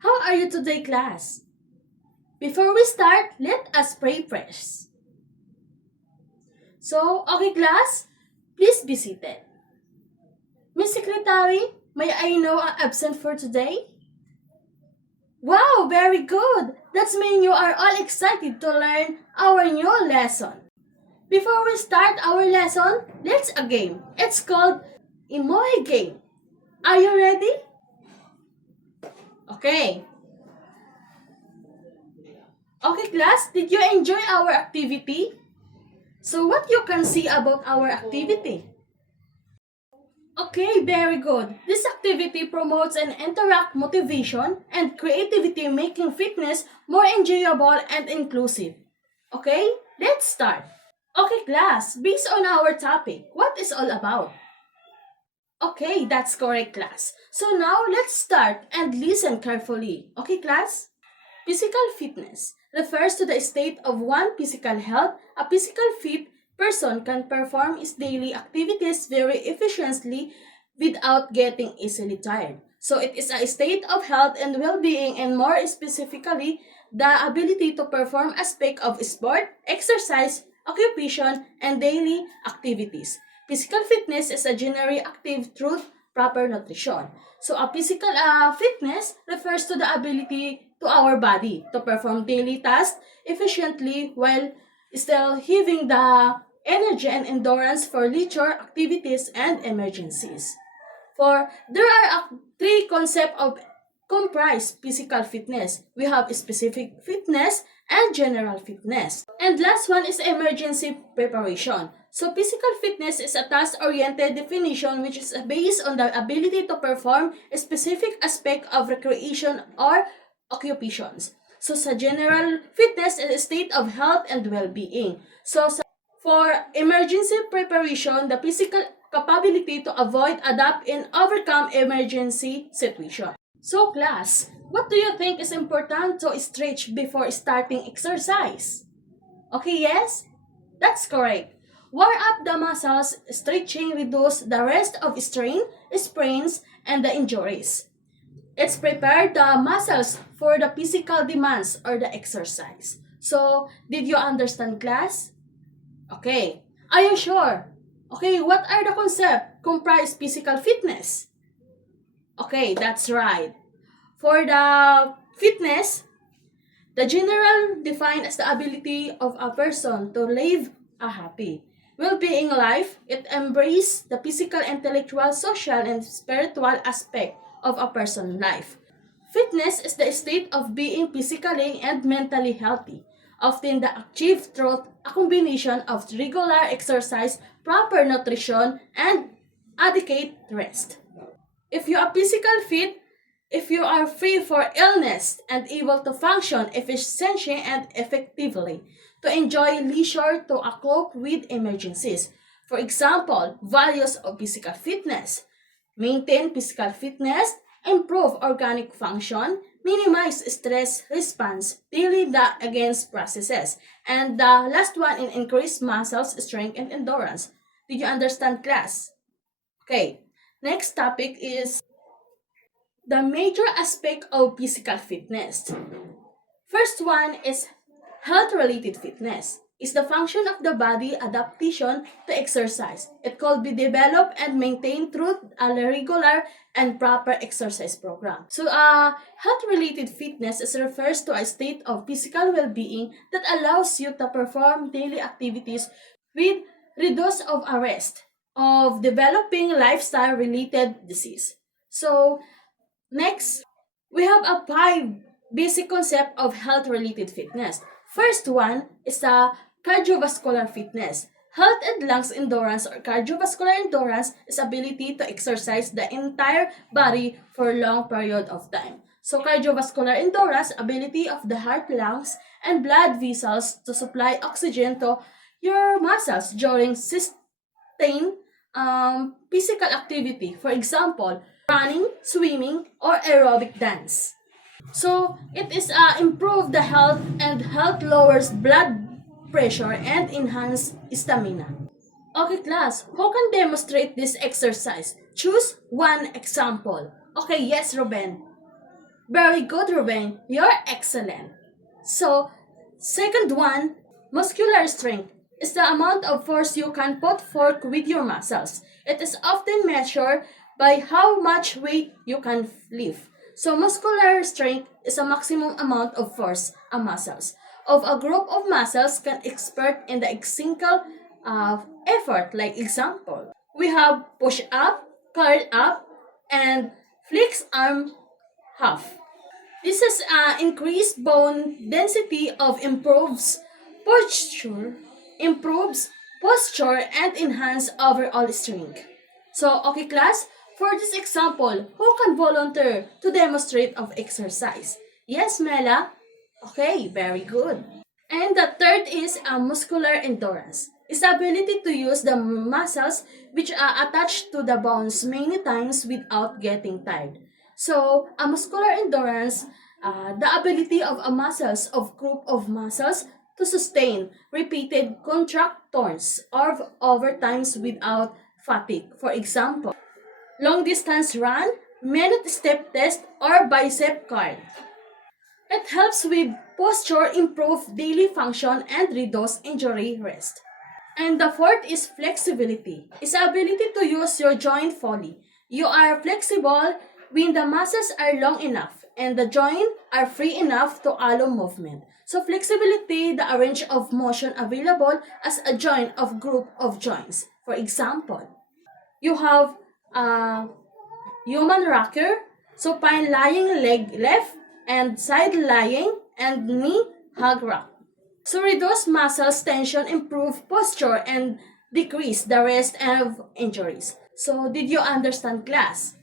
How are you today, class? Before we start, let us pray first. So, okay, class, please be seated. Miss Secretary, may I know I'm absent for today? Wow, very good! That means you are all excited to learn our new lesson. Before we start our lesson, let's a game. It's called Emoji Game. Are you ready? Okay. Okay, class, did you enjoy our activity? So what you can see about our activity? Okay, very good. This activity promotes an interact motivation and creativity, making fitness more enjoyable and inclusive. Okay, let's start. Okay, class, based on our topic, what is all about? Okay, that's correct, class. So now let's start and listen carefully. Okay, class? Physical fitness refers to the state of one physical health. A physical fit person can perform his daily activities very efficiently without getting easily tired. So it is a state of health and well-being, and more specifically, the ability to perform aspect of sport, exercise, occupation, and daily activities. Physical fitness is a generally active through proper nutrition. So a physical fitness refers to the ability to our body to perform daily tasks efficiently while still having the energy and endurance for leisure activities and emergencies. For there are three concepts of comprise physical fitness. We have specific fitness and general fitness. And last one is emergency preparation. So physical fitness is a task-oriented definition which is based on the ability to perform a specific aspect of recreation or occupations. So sa general fitness is a state of health and well-being. For emergency preparation, the physical capability to avoid, adapt, and overcome emergency situation. So class, what do you think is important to stretch before starting exercise? Okay, yes? That's correct. Warm up the muscles, stretching reduce the risk of strain, sprains, and the injuries. It's prepare the muscles for the physical demands or the exercise. So, did you understand, class? Okay. Are you sure? Okay, what are the concepts comprise physical fitness? Okay, that's right. For the fitness, the general defined as the ability of a person to live a happy, well-being life. It embraces the physical, intellectual, social, and spiritual aspect of a person's life. Fitness is the state of being physically and mentally healthy, often achieved through a combination of regular exercise, proper nutrition, and adequate rest. If you are physical fit, if you are free for illness and able to function efficiently and effectively, to enjoy leisure to cope with emergencies. For example, values of physical fitness: maintain physical fitness, improve organic function, minimize stress response, daily against processes, and the last one in increase muscles strength and endurance. Did you understand, class? Okay, next topic is the major aspect of physical fitness. First one is health-related fitness. Is the function of the body adaptation to exercise. It could be developed and maintained through a regular and proper exercise program. So, health-related fitness refers to a state of physical well-being that allows you to perform daily activities with reduce of arrest of developing lifestyle-related disease. So, next, we have a five basic concept of health-related fitness. First one is the cardiovascular fitness. Health and lungs endurance or cardiovascular endurance is ability to exercise the entire body for a long period of time. So cardiovascular endurance, ability of the heart, lungs, and blood vessels to supply oxygen to your muscles during sustained physical activity. For example, running, swimming, or aerobic dance. So it is improve the health, and health lowers blood pressure and enhance stamina. Okay, class, who can demonstrate this exercise? Choose one example. Okay, yes, Ruben. Very good, Ruben. You're excellent. So, second one, muscular strength is the amount of force you can put forth with your muscles. It is often measured by how much weight you can lift. So, muscular strength is a maximum amount of force a muscles of a group of muscles can expert in the single effort. Like example, we have push up, curl up, and flex arm half. This is increased bone density of posture, improves posture and enhance overall strength. So, okay class, for this example, who can volunteer to demonstrate of exercise? Yes, Mela? Okay, very good. And the third is muscular endurance. Is the ability to use the muscles which are attached to the bones many times without getting tired. So, a muscular endurance, the ability of a muscles of group of muscles to sustain repeated contractions or over times without fatigue. For example, long distance run, minute step test, or bicep curl. It helps with posture, improve daily function, and reduce injury risk. And the fourth is flexibility. It's the ability to use your joint fully. You are flexible when the muscles are long enough and the joint are free enough to allow movement. So flexibility, the range of motion available as a joint of group of joints. For example, you have a human rocker, supine lying leg left and side lying and knee hug rock. So reduce muscles tension, improve posture, and decrease the risk of injuries. So did you understand class?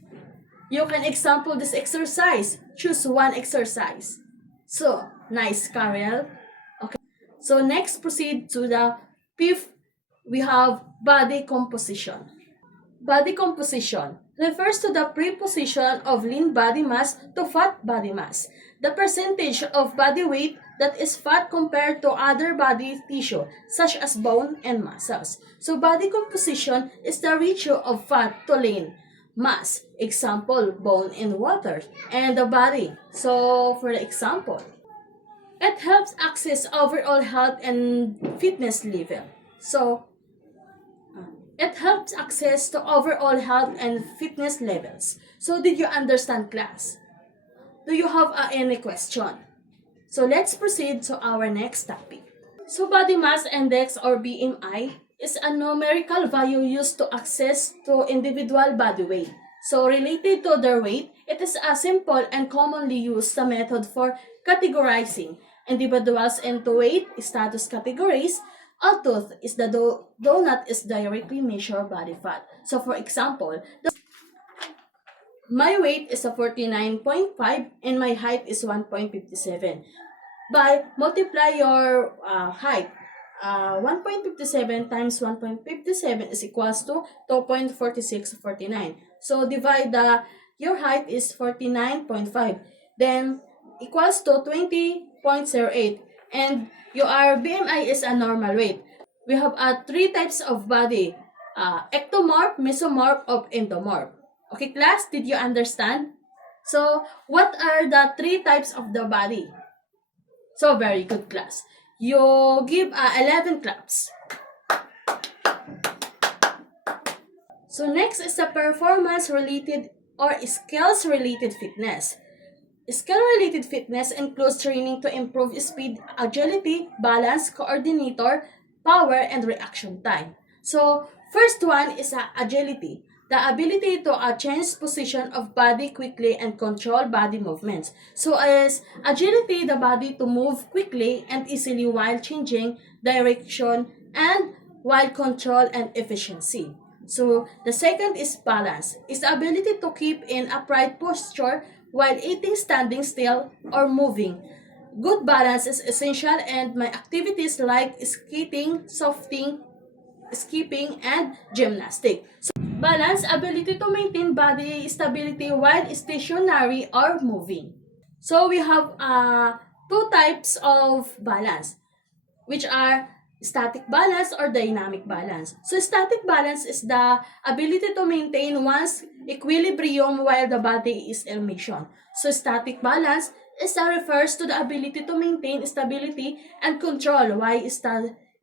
You can example this exercise. Choose one exercise. So, nice, Karel. Okay. So next proceed to the fifth. We have body composition. Body composition refers to the preposition of lean body mass to fat body mass. The percentage of body weight that is fat compared to other body tissue such as bone and muscles. So body composition is the ratio of fat to lean mass. Example, bone and water and the body. So for example, it helps access overall health and fitness level. So it helps access to overall health and fitness levels. So did you understand class? Do you have any question? So let's proceed to our next topic. So body mass index or BMI is a numerical value used to access to individual body weight. So related to their weight, it is a simple and commonly used method for categorizing individuals into weight status categories. A tooth is the donut is directly measured body fat. So for example, my weight is a 49.5 and my height is 1.57. By multiply your height, 1.57 times 1.57 is equals to 2.4649. So divide your height is 49.5. Then equals to 20.08. And your BMI is a normal weight. We have three types of body. Ectomorph, mesomorph, of endomorph. Okay, class, did you understand? So, what are the three types of the body? So, very good, class. You give 11 claps. So, next is the performance-related or skills-related fitness. Skill-related fitness includes training to improve speed, agility, balance, coordinator, power, and reaction time. So, first one is agility. The ability to change position of body quickly and control body movements. So as agility, the body to move quickly and easily while changing direction and while control and efficiency. So the second is balance. Is the ability to keep in upright posture while eating, standing still, or moving. Good balance is essential and my activities like skating, softing, skipping, and gymnastics. So, balance, ability to maintain body stability while stationary or moving. So we have two types of balance, which are static balance or dynamic balance. So static balance is the ability to maintain one's equilibrium while the body is in motion. So static balance refers to the ability to maintain stability and control while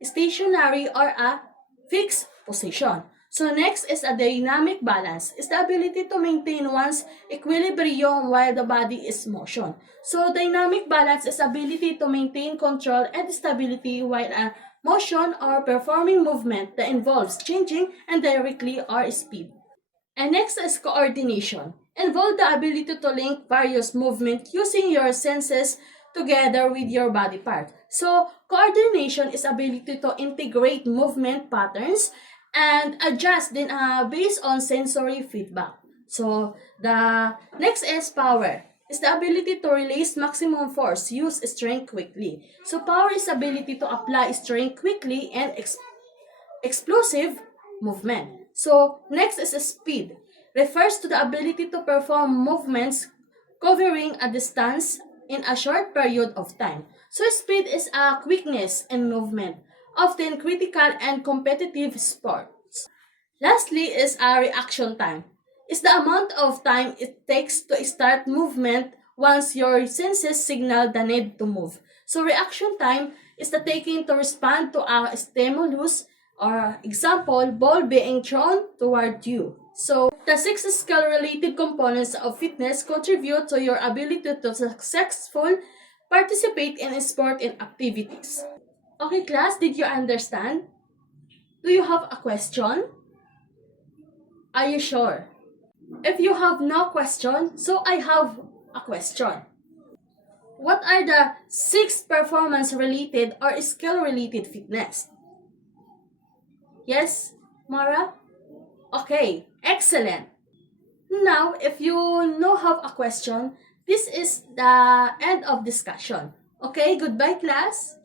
stationary or a fixed position. So next is a dynamic balance. Is the ability to maintain one's equilibrium while the body is motion. So dynamic balance is ability to maintain control and stability while a motion or performing movement that involves changing and directly or speed. And next is coordination. Involve the ability to link various movements using your senses together with your body part. So, coordination is ability to integrate movement patterns and adjust then based on sensory feedback. So, the next is power. Is the ability to release maximum force, use strength quickly. So, power is ability to apply strength quickly and explosive movement. So, next is speed. Refers to the ability to perform movements covering a distance in a short period of time. So, speed is a quickness in movement, often critical and competitive sports. Lastly is a reaction time. Is the amount of time it takes to start movement once your senses signal the need to move. So reaction time is the taking to respond to a stimulus or example, ball being thrown toward you. So the six skill-related components of fitness contribute to your ability to successfully participate in sport and activities. Okay, class, did you understand? Do you have a question? Are you sure? If you have no question, so I have a question. What are the six performance-related or skill-related fitness? Yes, Mara? Okay, excellent. Now, if you no have a question, this is the end of discussion. Okay, goodbye class.